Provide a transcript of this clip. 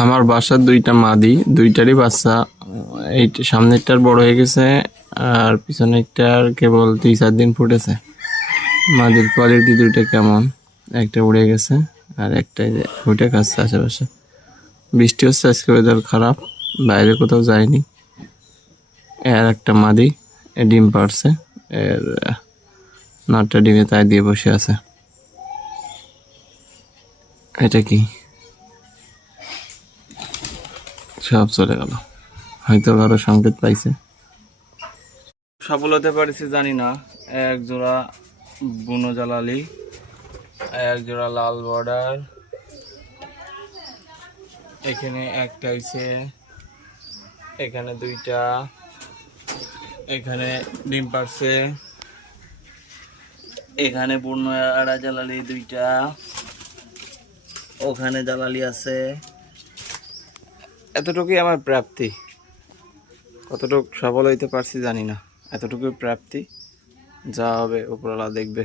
আমার বাসার দুইটা মাদি, দুইটারই বাচ্চা। এই সামনেরটার বড় হয়ে গেছে আর পিছনেরটার কেবল 3-4 দিন ফুটেছে। মাদির কোয়ালিটি দুইটা কেমন, একটা উড়ে গেছে আর একটা ফুটে খাচ্ছে আশেপাশে। বৃষ্টি হচ্ছে আজকে, ওয়েদার খারাপ, বাইরে কোথাও যায়নি। এর একটা মাদি ডিম পাড়ছে, এর নটটা ডিমে তাই দিয়ে বসে আছে। এটা কি সব চলে গেল, হয়তো কারো সংকেত পাইছে। সফল হতে পারছি জানি না। এক জোড়া বুনো জালালি, এক জোড়া লাল বর্ডার, এখানে একটা হইছে, এখানে দুইটা, এখানে ডিম পারছে, এখানে বুনো আড়া জালালি দুইটা, ওখানে জালালি আছে। এতটুকুই আমার প্রাপ্তি, কতটুকু সফল হইতে পারছি জানি না। এতটুকুই প্রাপ্তি, যা হবে উপরওয়ালা দেখবে।